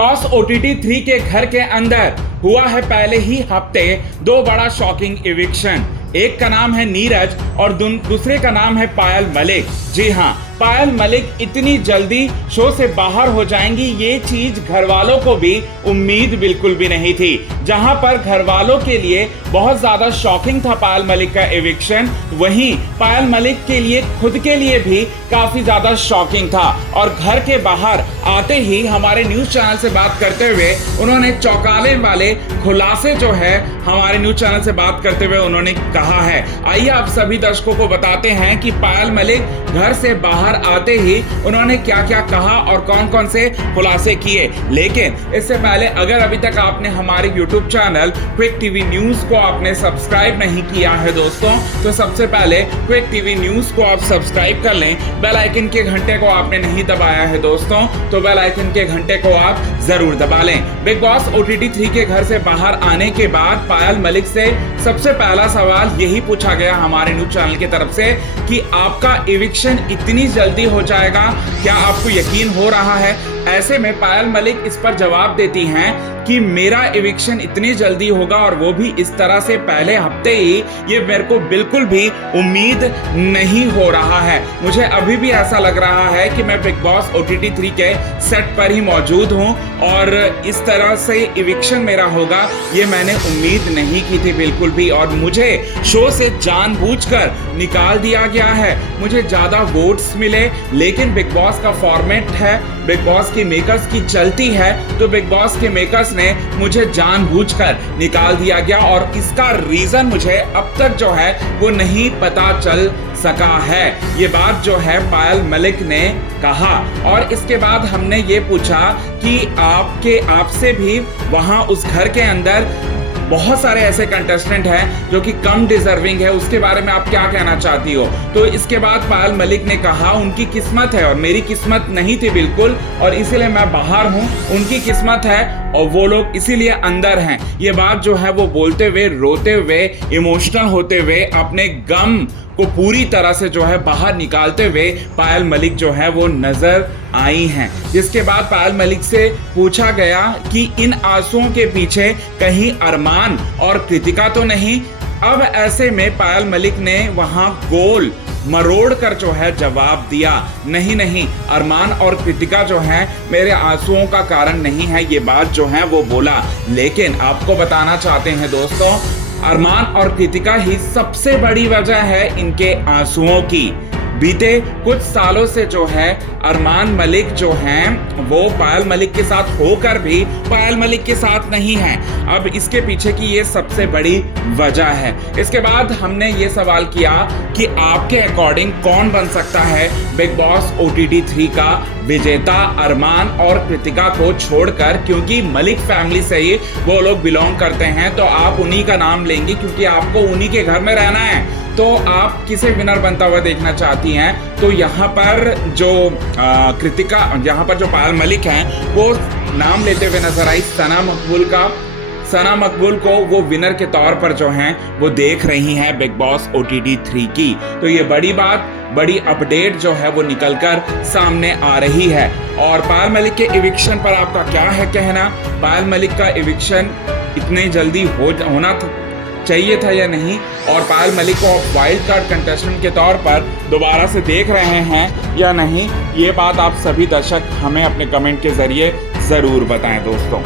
Toss OTT 3 के घर के अंदर हुआ है पहले ही हफ्ते दो बड़ा शॉकिंग इविक्शन। एक का नाम है नीरज और दूसरे का नाम है पायल मलिक। जी हाँ, पायल मलिक इतनी जल्दी शो से बाहर हो जाएंगी, ये चीज घर वालों को भी उम्मीद बिल्कुल भी नहीं थी। जहां पर घर वालों के लिए बहुत ज्यादा शॉकिंग था पायल मलिक का एविक्शन, वहीं पायल मलिक के लिए खुद के लिए भी काफी ज्यादा शॉकिंग था। और घर के बाहर आते ही हमारे न्यूज चैनल से बात करते हुए उन्होंने चौंकाने वाले खुलासे जो है हमारे न्यूज चैनल से बात करते हुए उन्होंने कहा है। आइए आप सभी दर्शकों को बताते हैं कि पायल मलिक घर से बाहर आते ही उन्होंने क्या क्या कहा और कौन कौन से खुलासे किए। लेकिन इससे पहले अगर अभी तक आपने हमारे YouTube channel quick TV news को आपने सब्सक्राइब नहीं किया है दोस्तों, तो सबसे पहले क्विक टीवी न्यूज को आप सब्सक्राइब कर लें। बेल आइकन के घंटे को आपने नहीं दबाया है दोस्तों, तो बेल आइकन के घंटे को आप जरूर दबा लें। बिग बॉस OTT 3 के घर से बाहर आने के बाद पायल मलिक से सबसे पहला सवाल यही पूछा गया हमारे न्यूज चैनल की तरफ से कि आपका एविक्शन इतनी जल्दी हो जाएगा, क्या आपको यकीन हो रहा है? ऐसे में पायल मलिक इस पर जवाब देती हैं कि मेरा एविक्शन इतनी जल्दी होगा और वो भी इस तरह से पहले हफ्ते ही, ये मेरे को बिल्कुल भी उम्मीद नहीं हो रहा है। मुझे अभी भी ऐसा लग रहा है कि मैं बिग बॉस OTT 3 के सेट पर ही मौजूद हूँ और इस तरह से एविक्शन मेरा होगा ये मैंने उम्मीद नहीं की थी बिल्कुल भी। और मुझे शो से जानबूझकर निकाल दिया गया है। मुझे ज्यादा वोट्स मिले, लेकिन बिग बॉस का फॉर्मेट है, बिग बॉस की मेकर्स की चलती है, तो बिग बॉस के मेकर्स ने मुझे जानबूझकर निकाल दिया गया और इसका रीजन मुझे अब तक जो है वो नहीं पता चल सका है। ये बात जो है पायल मलिक ने कहा। और इसके बाद हमने ये पूछा कि आपसे भी वहां उस घर के अंदर बहुत सारे ऐसे कंटेस्टेंट हैं जो कि कम डिजर्विंग है, उसके बारे में आप क्या कहना चाहती हो? तो इसके बाद पायल मलिक ने कहा उनकी किस्मत है और मेरी किस्मत नहीं थी बिल्कुल, और इसीलिए मैं बाहर हूं। उनकी किस्मत है और वो लोग इसीलिए अंदर हैं। ये बात जो है वो बोलते हुए, रोते हुए, इमोशनल होते हुए, अपने गम को पूरी तरह से जो है बाहर निकालते हुए पायल मलिक जो है वो नजर आई हैं। जिसके बाद पायल मलिक से पूछा गया कि इन आंसुओं के पीछे कहीं अरमान और कृतिका तो नहीं? अब ऐसे में पायल मलिक ने वहां गोल मरोड़ कर जो है जवाब दिया, नहीं, अरमान और कृतिका जो है मेरे आंसुओं का कारण नहीं है, ये बात जो है वो बोला। लेकिन आपको बताना चाहते हैं दोस्तों, अरमान और कृतिका ही सबसे बड़ी वजह है इनके आंसुओं की। बीते कुछ सालों से जो है अरमान मलिक जो हैं वो पायल मलिक के साथ होकर भी पायल मलिक के साथ नहीं हैं। अब इसके पीछे की ये सबसे बड़ी वजह है। इसके बाद हमने ये सवाल किया कि आपके अकॉर्डिंग कौन बन सकता है बिग बॉस OTT 3 का विजेता, अरमान और कृतिका को छोड़कर, क्योंकि मलिक फैमिली से ही वो लोग बिलोंग करते हैं, तो आप उन्हीं का नाम लेंगे क्योंकि आपको उन्हीं के घर में रहना है। तो आप किसे विनर बनता हुआ देखना चाहती हैं? तो यहाँ पर जो कृतिका, यहाँ पर जो पायल मलिक हैं वो नाम लेते हुए नजर आई सना मकबूल का। सना मकबूल को वो विनर के तौर पर जो हैं वो देख रही हैं बिग बॉस OTT 3 की। तो ये बड़ी बात, बड़ी अपडेट जो है वो निकलकर सामने आ रही है। और पायल मलिक के इविक्शन पर आपका क्या है कहना? पायल मलिक का इविक्शन इतने जल्दी होना चाहिए था या नहीं? और पायल मलिक को आप वाइल्ड कार्ड कंटेस्टेंट के तौर पर दोबारा से देख रहे हैं या नहीं? ये बात आप सभी दर्शक हमें अपने कमेंट के जरिए जरूर बताएं दोस्तों।